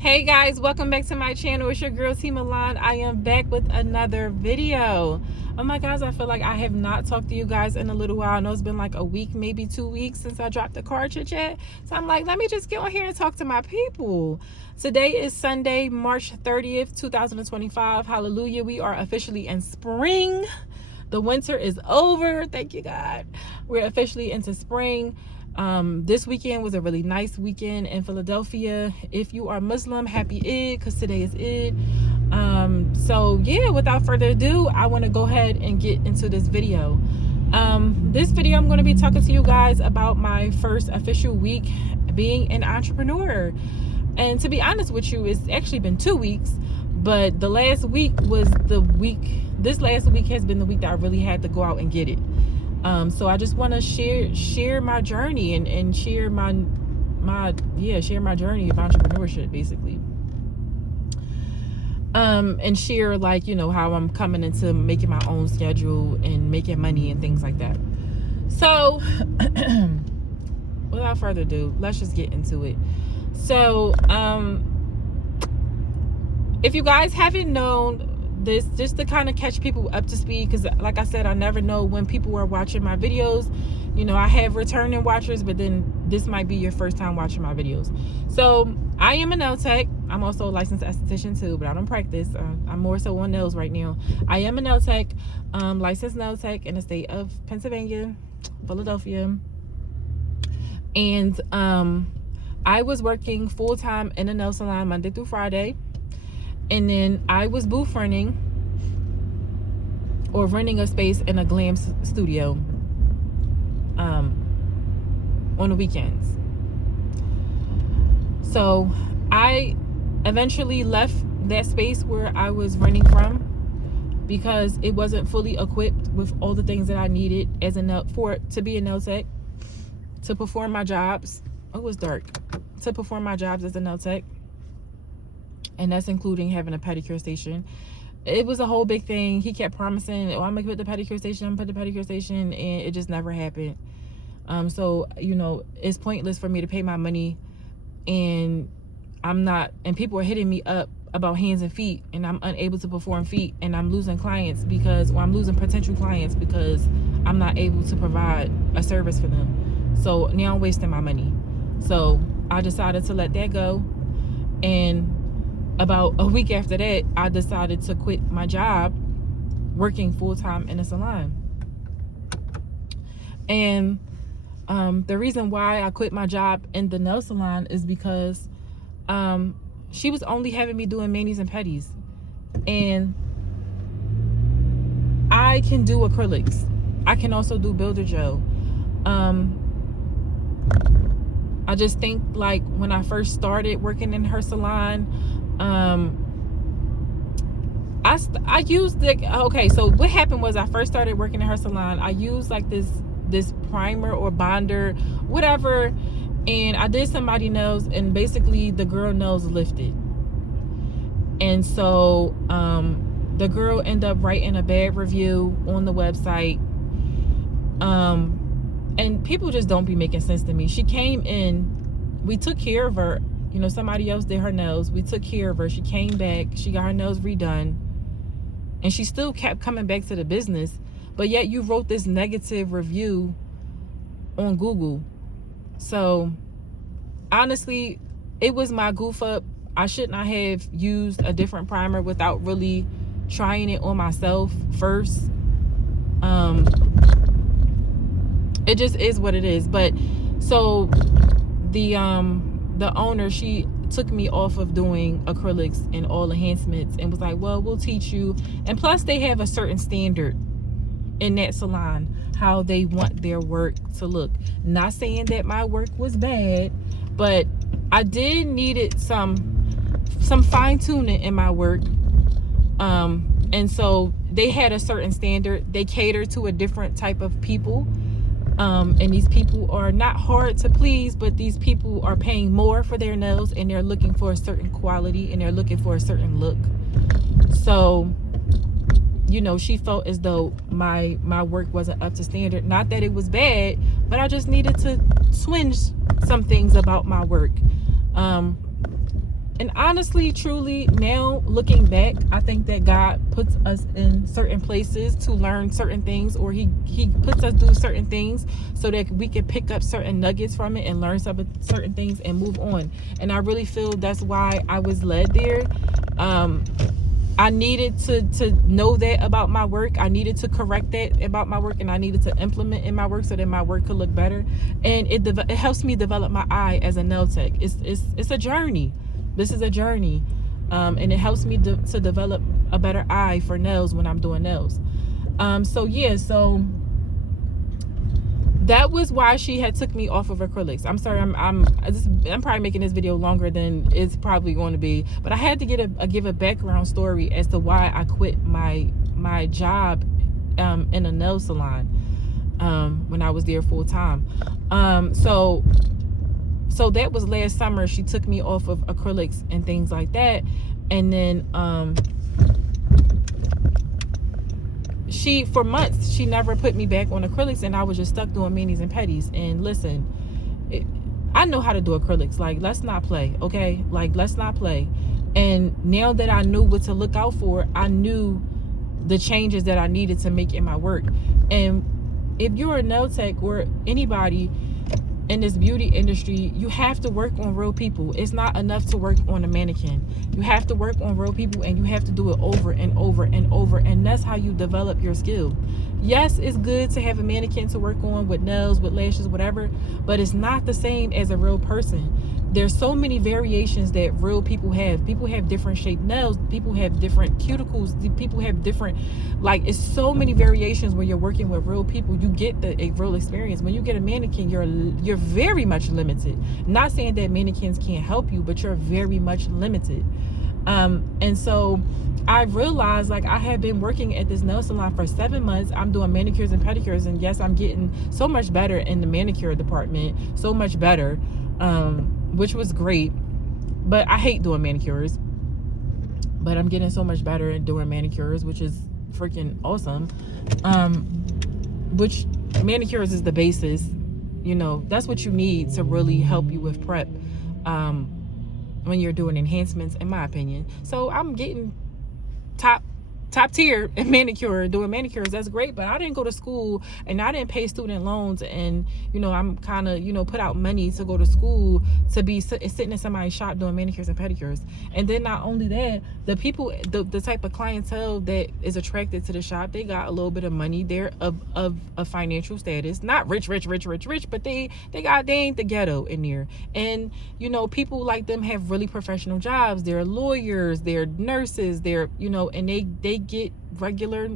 Hey guys, welcome back to my channel. It's your girl T Milan. I am back with another video. Oh my gosh, I feel like I have not talked to you guys in a little while. I know it's been like a week, maybe 2 weeks since I dropped the car chit chat. So I'm like, let me just get on here and talk to my people. Today is Sunday, March 30th, 2025. Hallelujah. We are officially in spring. The winter is over. Thank you, God. We're officially into spring. This weekend was a really nice weekend in Philadelphia. If you are Muslim, happy Eid, because today is Eid. So yeah, without further ado, I want to go ahead and get into this video. This video, I'm going to be talking to you guys about my first official week being an entrepreneur. And to be honest with you, it's actually been 2 weeks, but the last week was the week. This last week has been the week that I really had to go out and get it. So I just want to share my journey and share my journey of entrepreneurship, basically. And share, like, you know, how I'm coming into making my own schedule and making money and things like that. So without further ado, let's just get into it. So if you guys haven't known this, just to kind of catch people up to speed, because like I said, I never know when people are watching my videos. You know, I have returning watchers, but then this might be your first time watching my videos. So I am a nail tech. I'm also a licensed esthetician too, but I don't practice. I'm more so on nails right now. I am a nail tech, licensed nail tech in the state of Pennsylvania, Philadelphia. And I was working full-time in a nail salon Monday through Friday. And then I was booth running or renting a space in a glam studio on the weekends. So I eventually left that space where I was renting from because it wasn't fully equipped with all the things that I needed as a nail to be a nail tech, to perform my jobs. Oh, it was dark. To perform my jobs as a nail tech. And that's including having a pedicure station. It was a whole big thing. He kept promising, oh, I'm gonna put the pedicure station, and it just never happened. So, you know, it's pointless for me to pay my money, and people are hitting me up about hands and feet, and I'm unable to perform feet, and I'm losing I'm losing potential clients because I'm not able to provide a service for them. So now I'm wasting my money. So I decided to let that go. And about a week after that, I decided to quit my job working full-time in a salon. And the reason why I quit my job in the nail salon is because she was only having me doing manis and pedis. And I can do acrylics. I can also do builder gel. I just think, like, when I first started working in her salon, I used so what happened was, I first started working in her salon. I used like this primer or bonder, whatever, and I did somebody's nails, and basically the girl nails lifted. And so the girl ended up writing a bad review on the website. And people just don't be making sense to me. She came in, we took care of her. You know, somebody else did her nails. We took care of her. She came back. She got her nails redone. And she still kept coming back to the business. But yet you wrote this negative review on Google. So, honestly, it was my goof up. I should not have used a different primer without really trying it on myself first. It just is what it is. But, so, the owner, she took me off of doing acrylics and all enhancements and was like, well, we'll teach you. And plus, they have a certain standard in that salon, how they want their work to look. Not saying that my work was bad, but I did needed some fine-tuning in my work. And so they had a certain standard. They cater to a different type of people. And these people are not hard to please, but these people are paying more for their nails, and they're looking for a certain quality, and they're looking for a certain look. So, you know, she felt as though my work wasn't up to standard. Not that it was bad, but I just needed to switch some things about my work. And honestly, truly, now looking back, I think that God puts us in certain places to learn certain things, or he puts us through certain things so that we can pick up certain nuggets from it and learn some certain things and move on. And I really feel that's why I was led there. I needed to know that about my work. I needed to correct that about my work, and I needed to implement in my work so that my work could look better. And it helps me develop my eye as a nail tech. It's a journey. This is a journey, and it helps me to develop a better eye for nails when I'm doing nails. So that was why she had took me off of acrylics. I'm sorry, I'm probably making this video longer than it's probably going to be, but I had to give a background story as to why I quit my job in a nail salon when I was there full time. So that was last summer. She took me off of acrylics and things like that, and then for months she never put me back on acrylics, and I was just stuck doing manis and petties. And listen, I know how to do acrylics. Like, let's not play, okay? Like, let's not play. And now that I knew what to look out for, I knew the changes that I needed to make in my work. And if you're a nail tech or anybody in this beauty industry, you have to work on real people. It's not enough to work on a mannequin. You have to work on real people, and you have to do it over and over and over, and that's how you develop your skill. Yes, it's good to have a mannequin to work on with nails, with lashes, whatever, but it's not the same as a real person. There's so many variations that real people have. People have different shaped nails. People have different cuticles. People have different, like, it's so many variations when you're working with real people. You get a real experience. When you get a mannequin, you're very much limited. Not saying that mannequins can't help you, but you're very much limited. And so I realized, like, I had been working at this nail salon for 7 months. I'm doing manicures and pedicures, and yes, I'm getting so much better in the manicure department, so much better, which was great. But I hate doing manicures, but I'm getting so much better at doing manicures, which is freaking awesome. Which manicures is the basis, you know, that's what you need to really help you with prep when you're doing enhancements, in my opinion. So I'm getting top tier in manicure, doing manicures. That's great, but I didn't go to school, and I didn't pay student loans, and you know, I'm kind of, you know, put out money to go to school to be sitting in somebody's shop doing manicures and pedicures. And then not only that, the people, the type of clientele that is attracted to the shop, they got a little bit of money. They're of a financial status, not rich, but they ain't the ghetto in there. And you know, people like them have really professional jobs. They're lawyers, they're nurses, they're, you know, and they get regular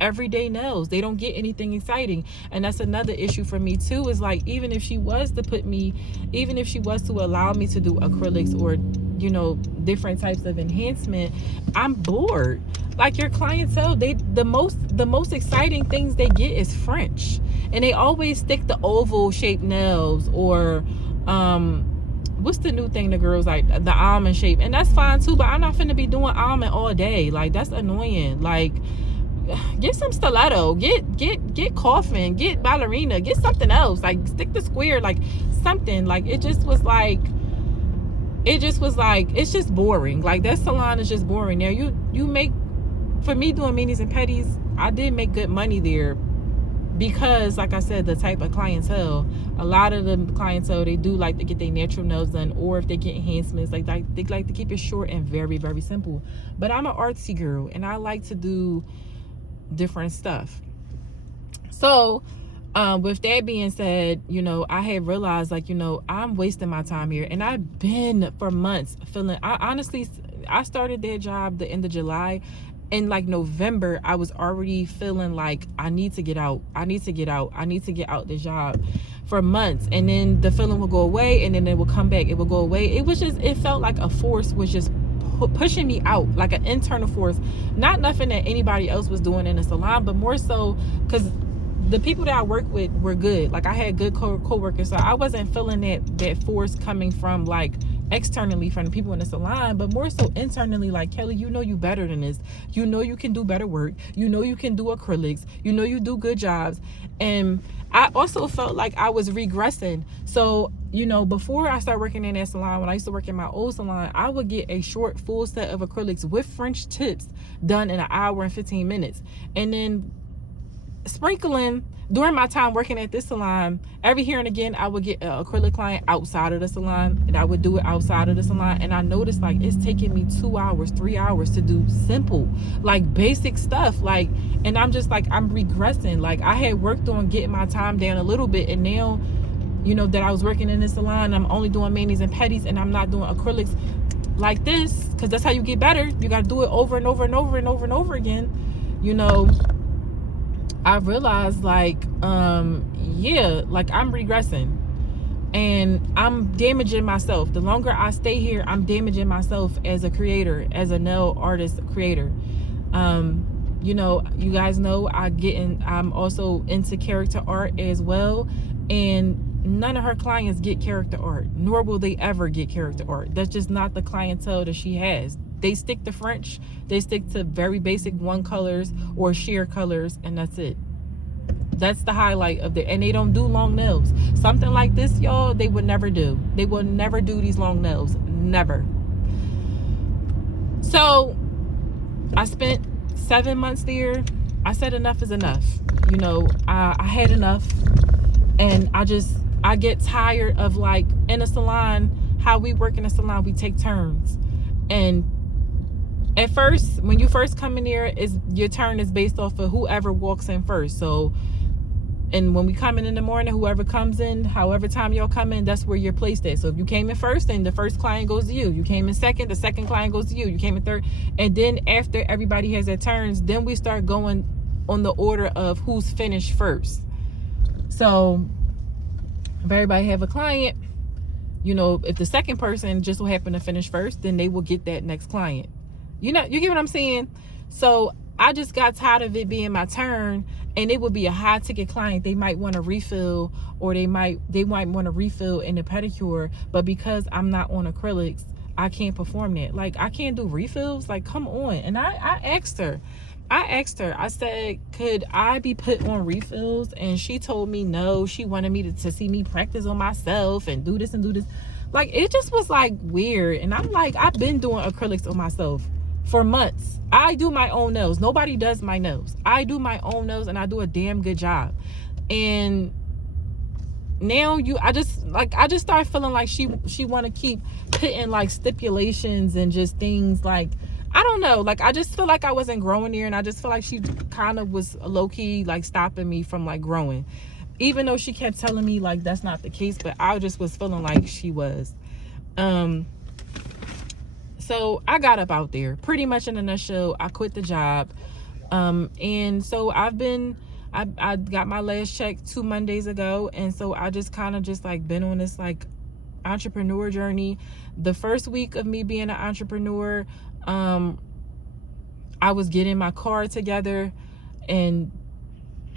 everyday nails. They don't get anything exciting. And that's another issue for me too, is like, even if she was to allow me to do acrylics or, you know, different types of enhancement, I'm bored. Like, your clientele, the most exciting things they get is French, and they always stick the oval shaped nails, or what's the new thing the girls like, the almond shape, and that's fine too, but I'm not finna be doing almond all day. Like, that's annoying. Like, get some stiletto, get coffin, get ballerina, get something else. Like, stick to square, like something. Like, it's just boring. Like, that salon is just boring. Now you make, for me doing manis and petties, I did make good money there, because like I said, the type of clientele, a lot of the clientele, they do like to get their natural nails done, or if they get enhancements, like they like to keep it short and very, very simple. But I'm an artsy girl, and I like to do different stuff. So with that being said, you know, I had realized, like, you know, I'm wasting my time here, and I've been for months feeling, I started that job the end of July. In like November, I was already feeling like I need to get out the job for months. And then the feeling will go away, and then it will come back, it will go away. It felt like a force was just pushing me out, like an internal force. Not nothing that anybody else was doing in the salon, but more so because the people that I work with were good. Like, I had good co-workers, so I wasn't feeling that force coming from, like, externally from the people in the salon, but more so internally. Like, Kelly, you know you better than this. You know you can do better work. You know you can do acrylics. You know you do good jobs. And I also felt like I was regressing. So you know, before I started working in that salon, when I used to work in my old salon, I would get a short full set of acrylics with French tips done in an hour and 15 minutes. And then sprinkling during my time working at this salon, every here and again I would get an acrylic client outside of the salon, and I would do it outside of the salon. And I noticed like it's taking me 2 hours, 3 hours to do simple, like basic stuff. Like, and I'm just like, I'm regressing. Like, I had worked on getting my time down a little bit, and now, you know, that I was working in this salon, I'm only doing manis and petties, and I'm not doing acrylics like this, because that's how you get better. You got to do it over and over and over and over and over again. You know, I realized like, yeah, like I'm regressing and I'm damaging myself. The longer I stay here, I'm damaging myself as a creator, as a nail artist creator. You know, you guys know I'm also into character art as well. And none of her clients get character art, nor will they ever get character art. That's just not the clientele that she has. They stick to French, they stick to very basic one colors or sheer colors, and that's it. That's the highlight of the, and they don't do long nails. Something like this, y'all, they would never do. They will never do these long nails, never. So I spent 7 months there. I said enough is enough. You know, I had enough, and I get tired of, like, in a salon, how we work in a salon, we take turns. And at first, when you first come in here, your turn is based off of whoever walks in first. So, and when we come in the morning, whoever comes in, however time y'all come in, that's where you're placed at. So if you came in first, then the first client goes to you. You came in second, the second client goes to you. You came in third. And then after everybody has their turns, then we start going on the order of who's finished first. So if everybody have a client, you know, if the second person just will happen to finish first, then they will get that next client. You know, you get what I'm saying? So I just got tired of it being my turn, and it would be a high ticket client. They might want to refill, or they might want to refill in the pedicure, but because I'm not on acrylics, I can't perform that. Like, I can't do refills. Like, come on. And I asked her, I said, could I be put on refills? And she told me no. She wanted me to see me practice on myself and do this and do this. Like, it just was like weird. And I'm like, I've been doing acrylics on myself for months. I do my own nails. Nobody does my nails. I do my own nails, and I do a damn good job. And now I just started feeling like she want to keep putting like stipulations and just things like, I don't know, like I just feel like I wasn't growing there, and I just feel like she kind of was low-key like stopping me from like growing, even though she kept telling me like that's not the case. But I just was feeling like she was. So I got up out there. Pretty much in a nutshell, I quit the job. And so I got my last check 2 Mondays ago. And so I just kind of just like been on this like entrepreneur journey. The first week of me being an entrepreneur, I was getting my car together, and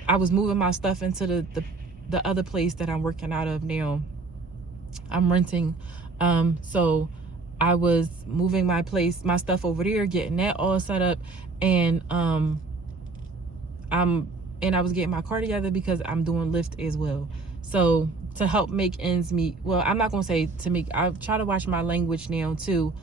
I was moving my stuff into the other place that I'm working out of now. I'm renting. So I was moving my stuff over there, getting that all set up, and I was getting my car together because I'm doing Lyft as well. So to help make ends meet. Well, I'm not gonna say to make. I try to watch my language now too,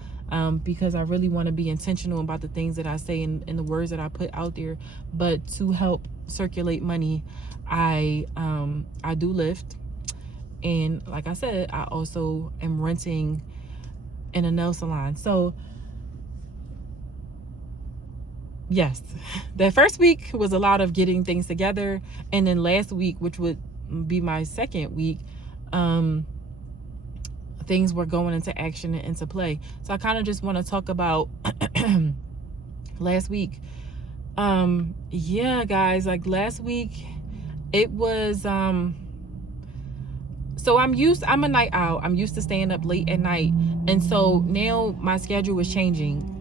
because I really want to be intentional about the things that I say and the words that I put out there. But to help circulate money, I do Lyft, and like I said, I also am renting in a nail salon. So yes, that first week was a lot of getting things together, and then last week, which would be my second week, things were going into action and into play. So I kind of just want to talk about last week. Yeah, guys, like last week it was so I'm a night owl. I'm used to staying up late at night. And so now my schedule is changing.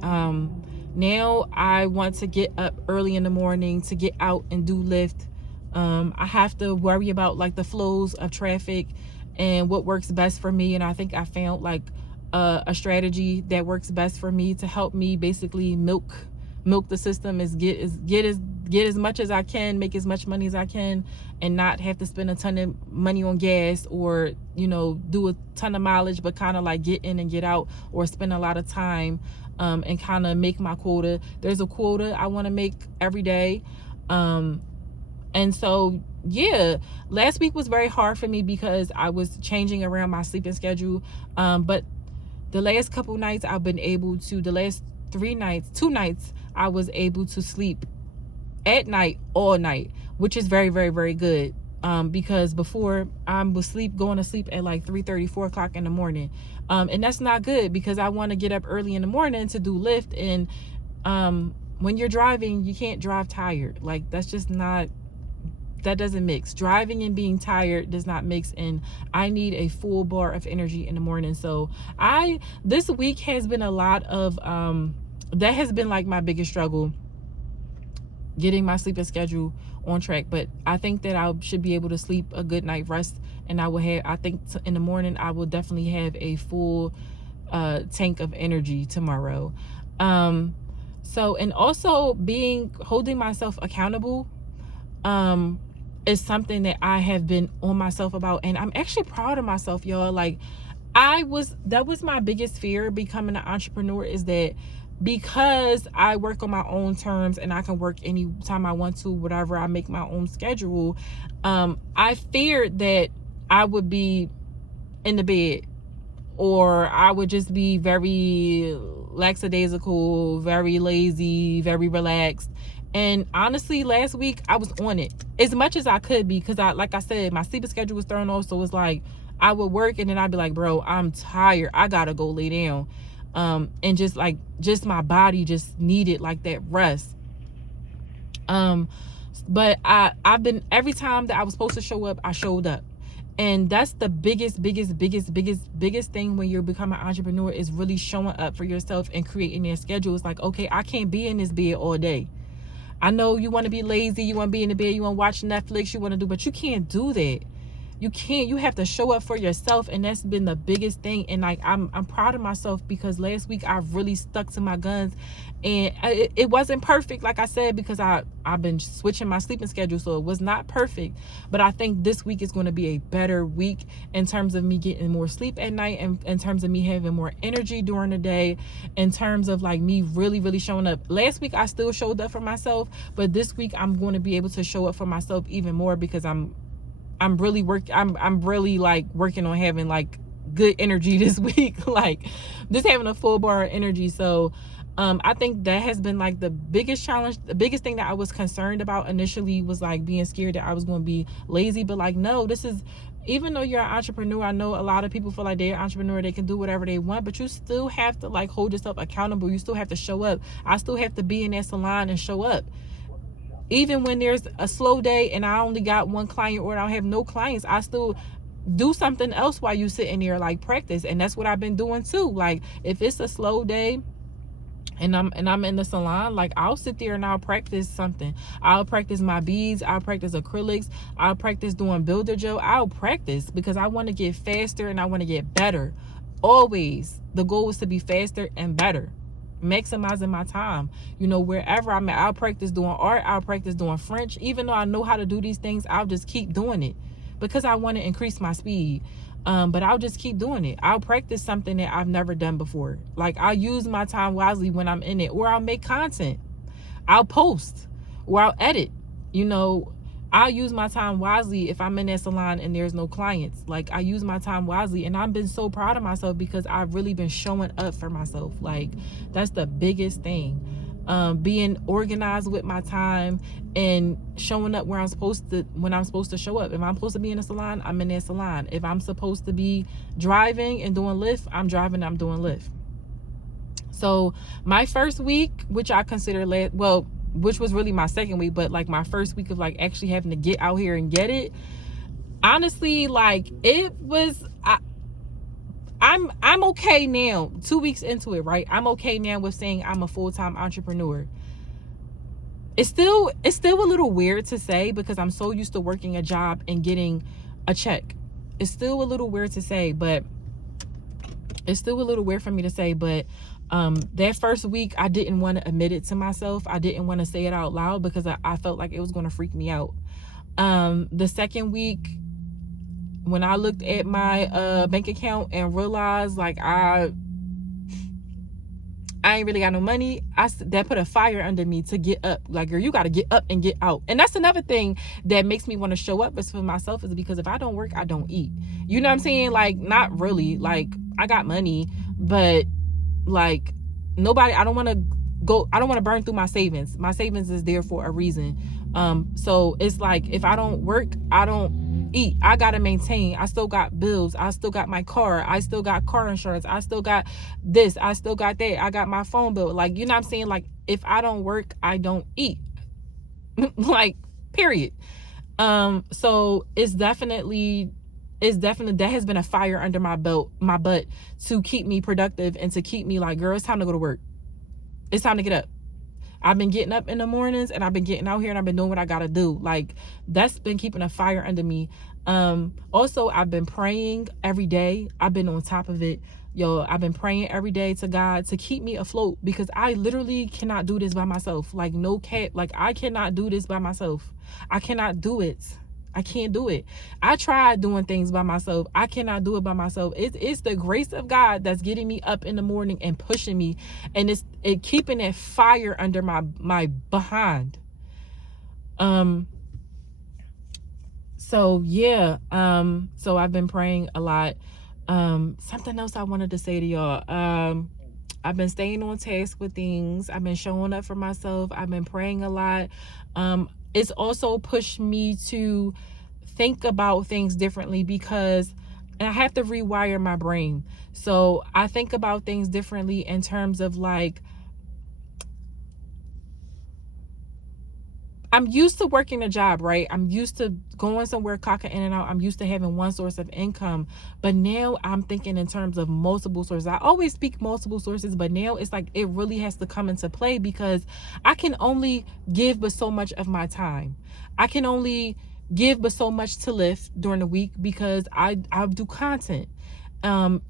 Now I want to get up early in the morning to get out and do Lyft. I have to worry about like the flows of traffic and what works best for me. And I think I found like a strategy that works best for me to help me basically milk the system, is get as get as much as I can, make as much money as I can, and not have to spend a ton of money on gas or, you know, do a ton of mileage, but kind of like get in and get out, or spend a lot of time and kind of make my quota. There's a quota I want to make every day. And so, yeah, last week was very hard for me because I was changing around my sleeping schedule. But the last couple nights I've been able to, the last 2 nights, I was able to sleep at night all night, which is very, very, very good. Because before I was going to sleep at like 3:30, 4 o'clock in the morning. And that's not good because I want to get up early in the morning to do Lyft. And when you're driving, you can't drive tired. Like, that's just not, that doesn't mix. Driving and being tired does not mix, and I need a full bar of energy in the morning. So this week has been a lot of that has been like my biggest struggle, getting my sleeping schedule on track. But I think that I should be able to sleep a good night rest, and I think in the morning I will definitely have a full tank of energy tomorrow. So, and also holding myself accountable is something that I have been on myself about, and I'm actually proud of myself, y'all. Like, that was my biggest fear becoming an entrepreneur, is that because I work on my own terms and I can work anytime I want to, whatever, I make my own schedule. I feared that I would be in the bed, or I would just be very lackadaisical, very lazy, very relaxed. And honestly, last week I was on it as much as I could be, because like I said, my sleeping schedule was thrown off. So it was like I would work and then I'd be like, bro, I'm tired, I gotta go lay down. And just my body just needed like that rest. But I've been, every time that I was supposed to show up, I showed up. And that's the biggest thing when you're becoming an entrepreneur, is really showing up for yourself and creating their schedule. It's like, okay, I can't be in this bed all day. I know you want to be lazy, you want to be in the bed, you want to watch Netflix, you want to do, but you can't do that. You can't. You have to show up for yourself, and that's been the biggest thing. And like, I'm proud of myself, because last week I really stuck to my guns, and it wasn't perfect, like I said, because I've been switching my sleeping schedule, so it was not perfect. But I think this week is going to be a better week in terms of me getting more sleep at night, and in terms of me having more energy during the day, in terms of like me really showing up. Last week I still showed up for myself, but this week I'm going to be able to show up for myself even more, because I'm really like working on having like good energy this week, like just having a full bar of energy. So I think that has been like the biggest challenge. The biggest thing that I was concerned about initially was like being scared that I was going to be lazy. But like, no, this is, even though you're an entrepreneur, I know a lot of people feel like they're an entrepreneur, they can do whatever they want, but you still have to like hold yourself accountable. You still have to show up. I still have to be in that salon and show up. Even when there's a slow day and I only got one client, or I don't have no clients, I still do something else while you sitting there, like practice. And that's what I've been doing too. Like, if it's a slow day and I'm in the salon, like I'll sit there and I'll practice something. I'll practice my beads, I'll practice acrylics, I'll practice doing builder gel. I'll practice because I want to get faster and I want to get better. Always the goal is to be faster and better, maximizing my time. You know, wherever I'm at, I'll practice doing art, I'll practice doing French. Even though I know how to do these things, I'll just keep doing it because I want to increase my speed. But I'll just keep doing it. I'll practice something that I've never done before. Like, I'll use my time wisely when I'm in it, or I'll make content, I'll post, or I'll edit. You know, I'll use my time wisely if I'm in that salon and there's no clients. Like, I use my time wisely, and I've been so proud of myself because I've really been showing up for myself. Like, that's the biggest thing. Being organized with my time and showing up when I'm supposed to show up. If I'm supposed to be in a salon, I'm in that salon. If I'm supposed to be driving and doing Lyft, I'm driving, I'm doing Lyft. So my first week, which I consider which was really my second week, but like my first week of like actually having to get out here and get it, honestly, like it was, I'm okay now, 2 weeks into it, right? I'm okay now with saying I'm a full-time entrepreneur. It's still a little weird to say because I'm so used to working a job and getting a check. It's still a little weird to say, but It's still a little weird for me to say, but that first week I didn't want to admit it to myself. I didn't want to say it out loud because I felt like it was going to freak me out. The second week, when I looked at my bank account and realized like I ain't really got no money, that put a fire under me to get up. Like, girl, you got to get up and get out. And that's another thing that makes me want to show up is for myself, is because if I don't work, I don't eat. You know what I'm saying? Like, not really. Like, I got money, but like nobody, I don't want to burn through my savings. My savings is there for a reason. So it's like, if I don't work, I don't eat. I gotta maintain. I still got bills. I still got my car. I still got car insurance. I still got this. I still got that. I got my phone bill. Like, you know what I'm saying? Like, if I don't work, I don't eat. Like, period. So it's definitely that has been a fire under my butt to keep me productive and to keep me like, girl, it's time to go to work. It's time to get up. I've been getting up in the mornings and I've been getting out here and I've been doing what I gotta do. Like, that's been keeping a fire under me. Also, I've been praying every day. I've been on top of it. I've been praying every day to God to keep me afloat, because I literally cannot do this by myself. Like, no cap. Like, I cannot do this by myself. I cannot do it. I can't do it. I tried doing things by myself. I cannot do it by myself. It's the grace of God that's getting me up in the morning and pushing me, and it's keeping that fire under my behind. So yeah. So I've been praying a lot. Something else I wanted to say to y'all. I've been staying on task with things. I've been showing up for myself. I've been praying a lot. It's also pushed me to think about things differently, because I have to rewire my brain. So I think about things differently in terms of like, I'm used to working a job, right? I'm used to going somewhere, clocking in and out. I'm used to having one source of income. But now I'm thinking in terms of multiple sources. I always speak multiple sources, but now it's like it really has to come into play, because I can only give but so much of my time. I can only give but so much to Lyft during the week, because I do content. And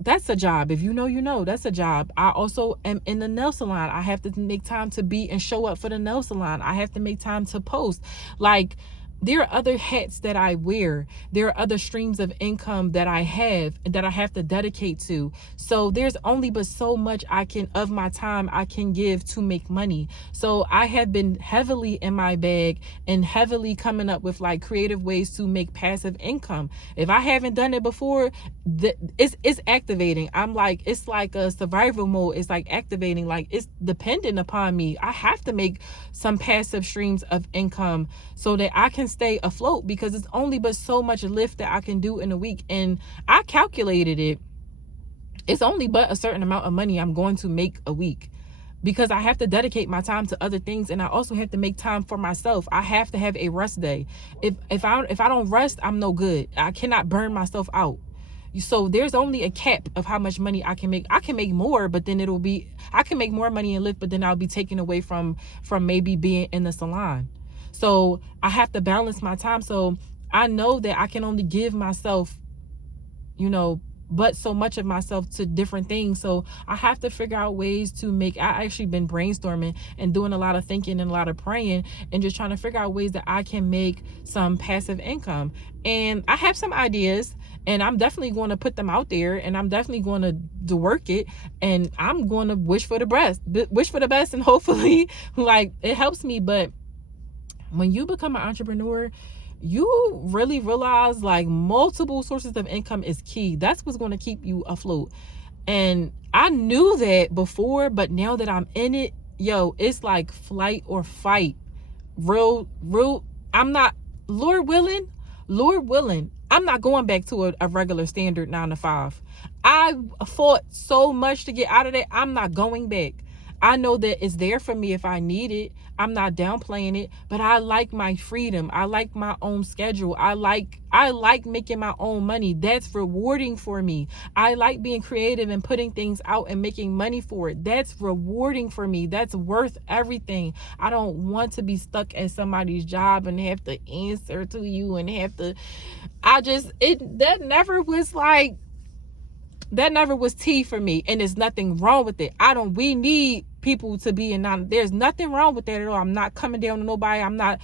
that's a job. If you know, you know, that's a job. I also am in the nail salon. I have to make time to be and show up for the nail salon. I have to make time to post. Like, there are other hats that I wear. There are other streams of income that I have to dedicate to. So there's only but so much of my time I can give to make money. So I have been heavily in my bag and heavily coming up with like creative ways to make passive income. If I haven't done it before, it's activating. I'm like, it's like a survival mode. It's like activating, like it's dependent upon me. I have to make some passive streams of income so that I can stay afloat, because it's only but so much Lyft that I can do in a week. And I calculated it. It's only but a certain amount of money I'm going to make a week, because I have to dedicate my time to other things, and I also have to make time for myself. I have to have a rest day. If I don't rest, I'm no good. I cannot burn myself out. So there's only a cap of how much money I can make. I can make more, but then I can make more money in Lyft, but then I'll be taken away from maybe being in the salon. So I have to balance my time. So I know that I can only give myself, but so much of myself to different things. So I have to figure out ways to I actually been brainstorming and doing a lot of thinking and a lot of praying and just trying to figure out ways that I can make some passive income. And I have some ideas, and I'm definitely going to put them out there, and I'm definitely going to work it, and I'm going to wish for the best, and hopefully like it helps me. But when you become an entrepreneur, you really realize like multiple sources of income is key. That's what's going to keep you afloat. And I knew that before, but now that I'm in it, it's like flight or fight. Real, I'm not, Lord willing, I'm not going back to a regular standard 9 to 5. I fought so much to get out of that. I'm not going back. I know that it's there for me if I need it. I'm not downplaying it, but I like my freedom. I like my own schedule. I like making my own money. That's rewarding for me. I like being creative and putting things out and making money for it. That's rewarding for me. That's worth everything. I don't want to be stuck at somebody's job and have to answer to you and have to, that never was like That never was tea for me, and there's nothing wrong with it. We need people to be in non. There's nothing wrong with that at all. I'm not coming down to nobody. I'm not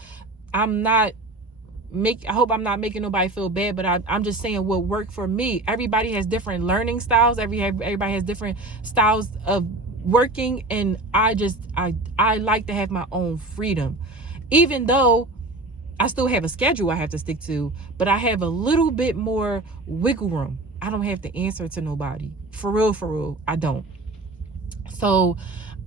I hope I'm not making nobody feel bad, but I'm just saying what worked for me. Everybody has different learning styles. Everybody has different styles of working, and I like to have my own freedom, even though I still have a schedule I have to stick to, but I have a little bit more wiggle room. I don't have to answer to nobody. For real, I don't. So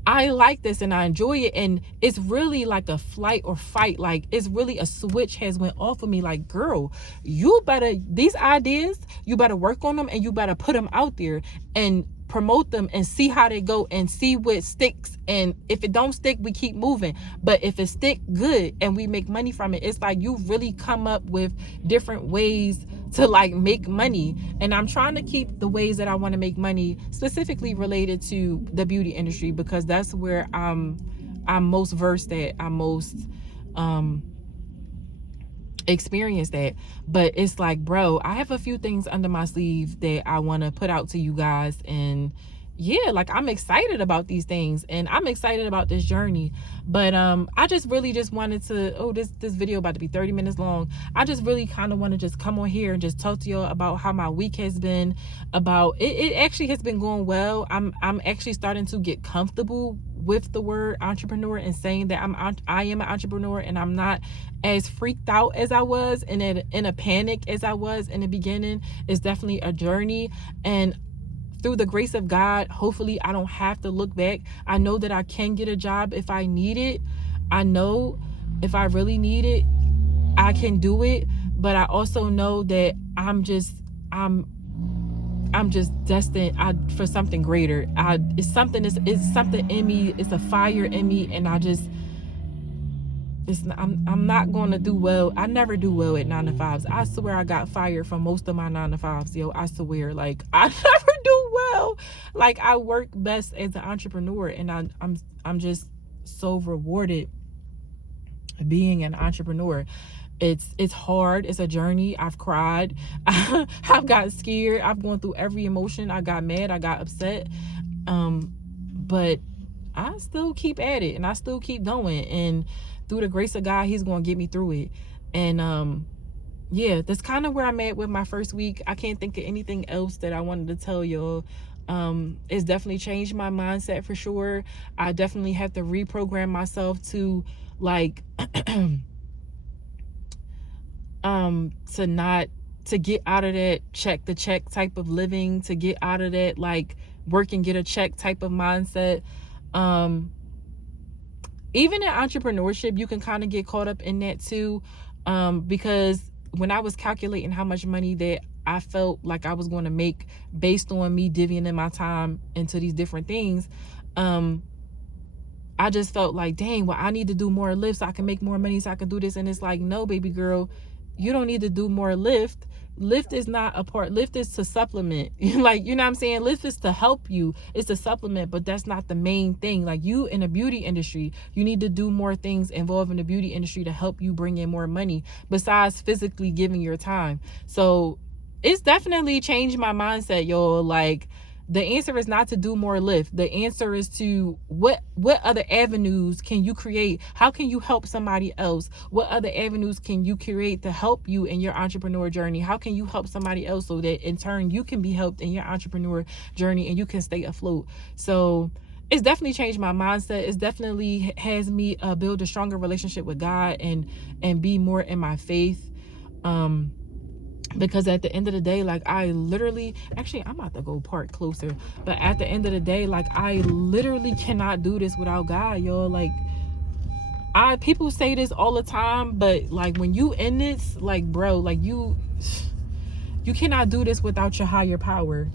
I like this and I enjoy it, and it's really like a flight or fight. Like, it's really a switch has went off of me. Like, girl, these ideas, you better work on them, and you better put them out there and promote them and see how they go and see what sticks. And if it don't stick, we keep moving. But if it stick, good, and we make money from it. It's like you really come up with different ways to like make money, and I'm trying to keep the ways that I want to make money specifically related to the beauty industry, because that's where I'm most versed at. I'm most experienced at. But it's like, bro, I have a few things under my sleeve that I want to put out to you guys, and yeah, like, I'm excited about these things, and I'm excited about this journey. But I just really just wanted to, this video about to be 30 minutes long. I just really kind of want to just come on here and just talk to y'all about how my week has been. About it actually has been going well. I'm actually starting to get comfortable with the word entrepreneur and saying that I am an entrepreneur, and I'm not as freaked out as I was and in a panic as I was in the beginning. It's definitely a journey, and through the grace of God, hopefully I don't have to look back. I know that I can get a job if I need it. I know if I really need it, I can do it. But I also know that I'm just destined for something greater. It's something in me. It's a fire in me, and I'm not going to do well. I never do well at 9-to-5s. I swear I got fired from most of my 9-to-5s, yo. I swear, like, I never do well. Like, I work best as an entrepreneur, and I'm just so rewarded being an entrepreneur. It's hard. It's a journey. I've cried. I've got scared. I've gone through every emotion. I got mad. I got upset. But I still keep at it, and I still keep going. And through the grace of God, he's going to get me through it. And yeah, that's kind of where I'm at with my first week. I can't think of anything else that I wanted to tell y'all. It's definitely changed my mindset for sure. I definitely have to reprogram myself to like to get out of that check the check type of living, to get out of that like work and get a check type of mindset. Even in entrepreneurship, you can kind of get caught up in that too, because when I was calculating how much money that I felt like I was going to make based on me divvying in my time into these different things, I just felt like, dang, well, I need to do more lifts so I can make more money, so I can do this. And it's like, no, baby girl, you don't need to do more lift. Lift is not a part. Lift is to supplement. Like, you know what I'm saying? Lift is to help you. It's a supplement, but that's not the main thing. Like, you in the beauty industry, you need to do more things involving the beauty industry to help you bring in more money besides physically giving your time. So it's definitely changed my mindset, y'all. Like, the answer is not to do more lift. The answer is to what other avenues can you create? How can you help somebody else? What other avenues can you create to help you in your entrepreneur journey? How can you help somebody else so that in turn you can be helped in your entrepreneur journey and you can stay afloat? So it's definitely changed my mindset. It's definitely has me build a stronger relationship with God and be more in my faith. Because at the end of the day, like, I literally, actually, I'm about to go park closer, but at the end of the day, like, I literally cannot do this without God, y'all. Like, people say this all the time, but like, when you in this, like, bro, like, you cannot do this without your higher power.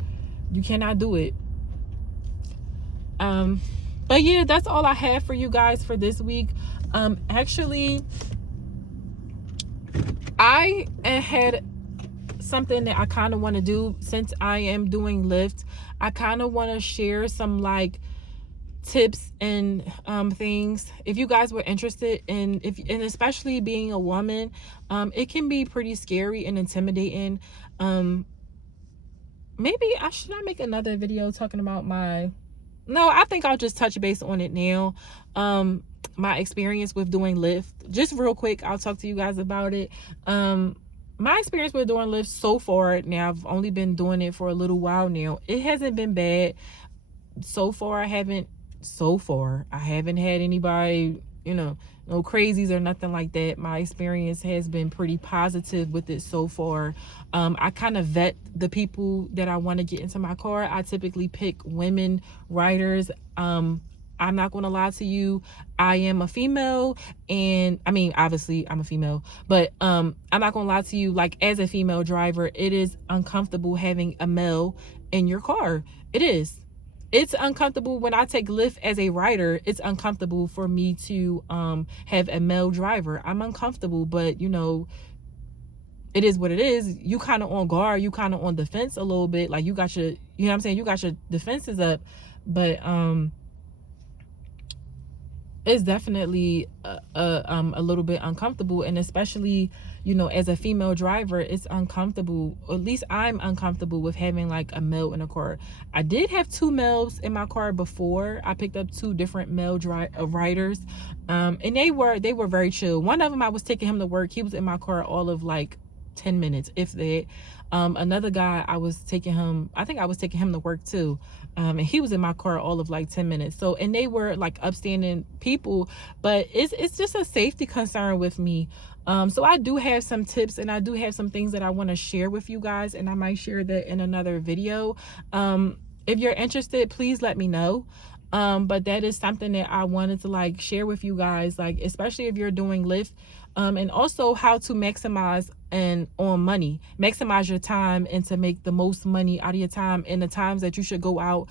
You cannot do it. But yeah, that's all I have for you guys for this week. Actually, I had something that I kind of want to do since I am doing Lyft. I kind of want to share some like tips and things if you guys were interested in, and especially being a woman, it can be pretty scary and intimidating maybe I should not make another video talking about no, I think I'll just touch base on it now. My experience with doing Lyft, just real quick, I'll talk to you guys about it. My experience with doing Lyft so far, now I've only been doing it for a little while now. It hasn't been bad. So far I haven't had anybody, no crazies or nothing like that. My experience has been pretty positive with it so far. I kind of vet the people that I want to get into my car. I typically pick women riders. I'm not going to lie to you. I am a female, and I mean, obviously I'm a female, but I'm not going to lie to you. Like, as a female driver, it is uncomfortable having a male in your car. It is. It's uncomfortable when I take Lyft as a rider. It's uncomfortable for me to have a male driver. I'm uncomfortable, but it is what it is. You kind of on guard, you kind of on defense a little bit. Like, you got your, you know what I'm saying? You got your defenses up, but it's definitely a little bit uncomfortable, and especially as a female driver, it's uncomfortable. At least I'm uncomfortable with having like a male in a car. I did have 2 males in my car before. I picked up 2 different male riders, and they were very chill. One of them, I was taking him to work. He was in my car all of like 10 minutes, if that. Another guy, I think I was taking him to work too, and he was in my car all of like 10 minutes. So, and they were like upstanding people, but it's just a safety concern with me. So I do have some tips, and I do have some things that I want to share with you guys, and I might share that in another video. If you're interested, please let me know. But that is something that I wanted to like share with you guys, like, especially if you're doing Lyft, and also how to maximize maximize your time, and to make the most money out of your time and the times that you should go out,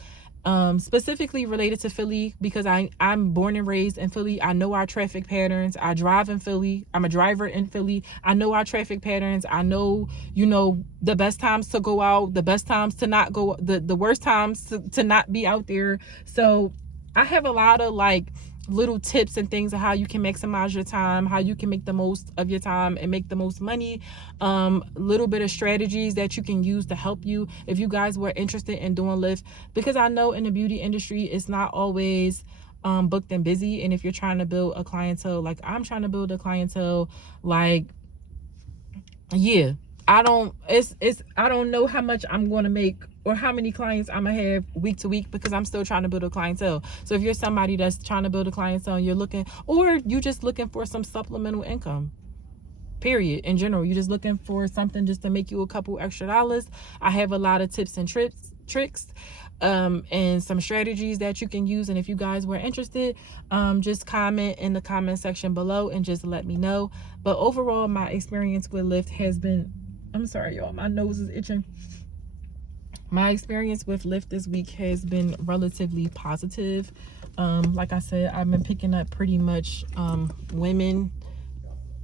specifically related to Philly, because I'm born and raised in Philly. I know our traffic patterns. I drive in Philly. I'm a driver in Philly. I know our traffic patterns. I know, the best times to go out, the best times to not go, the worst times to not be out there. So I have a lot of like little tips and things of how you can maximize your time, how you can make the most of your time and make the most money. Little bit of strategies that you can use to help you if you guys were interested in doing Lyft, because I know in the beauty industry it's not always booked and busy. And if you're trying to build a clientele, like I'm trying to build a clientele, like, yeah, I don't know how much I'm going to make or how many clients I'm gonna have week to week, because I'm still trying to build a clientele. So if you're somebody that's trying to build a clientele, and you're just looking for some supplemental income, period, in general, you're just looking for something just to make you a couple extra dollars, I have a lot of tips and tricks and some strategies that you can use. And if you guys were interested, just comment in the comment section below and just let me know. But overall, my experience with Lyft has been, I'm sorry y'all, my nose is itching. My experience with Lyft this week has been relatively positive. Like I said, I've been picking up pretty much women.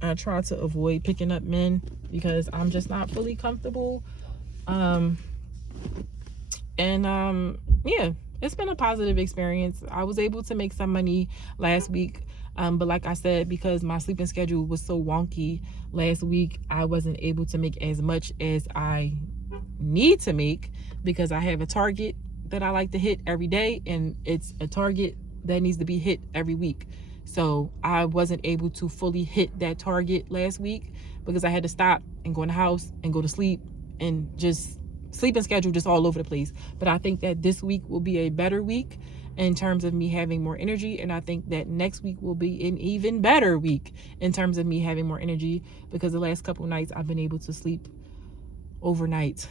I try to avoid picking up men because I'm just not fully comfortable. Yeah, it's been a positive experience. I was able to make some money last week. But like I said, because my sleeping schedule was so wonky last week, I wasn't able to make as much as I need to make, because I have a target that I like to hit every day, and it's a target that needs to be hit every week. So I wasn't able to fully hit that target last week because I had to stop and go in the house and go to sleep, and just sleeping schedule just all over the place. But I think that this week will be a better week in terms of me having more energy, and I think that next week will be an even better week in terms of me having more energy, because the last couple nights I've been able to sleep overnight.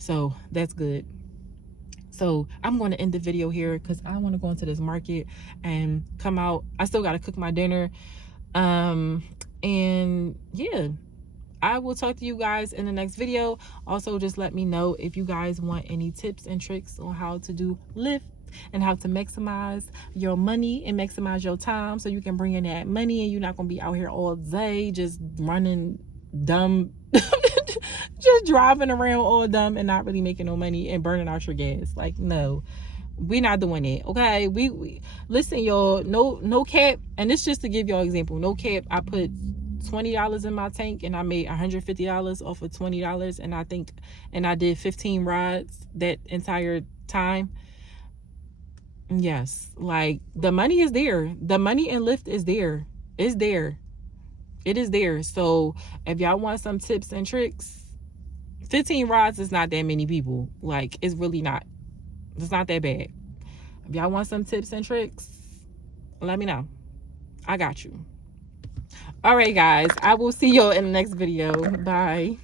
So that's good. So I'm going to end the video here because I want to go into this market and come out. I still got to cook my dinner. And yeah, I will talk to you guys in the next video. Also, just let me know if you guys want any tips and tricks on how to do Lyft and how to maximize your money and maximize your time, so you can bring in that money and you're not going to be out here all day just running dumb just driving around all dumb and not really making no money and burning out your gas. Like, no, we not doing it. Okay, we listen, y'all, no cap, and this just to give y'all example, no cap, I put $20 in my tank, and I made $150 off of $20, and I did 15 rides that entire time. Yes, like the money is there. The money in Lyft is there. It's there. It is there. So if y'all want some tips and tricks, 15 rides is not that many people. Like, it's really not. It's not that bad. If y'all want some tips and tricks, let me know. I got you. All right, guys. I will see y'all in the next video. Bye.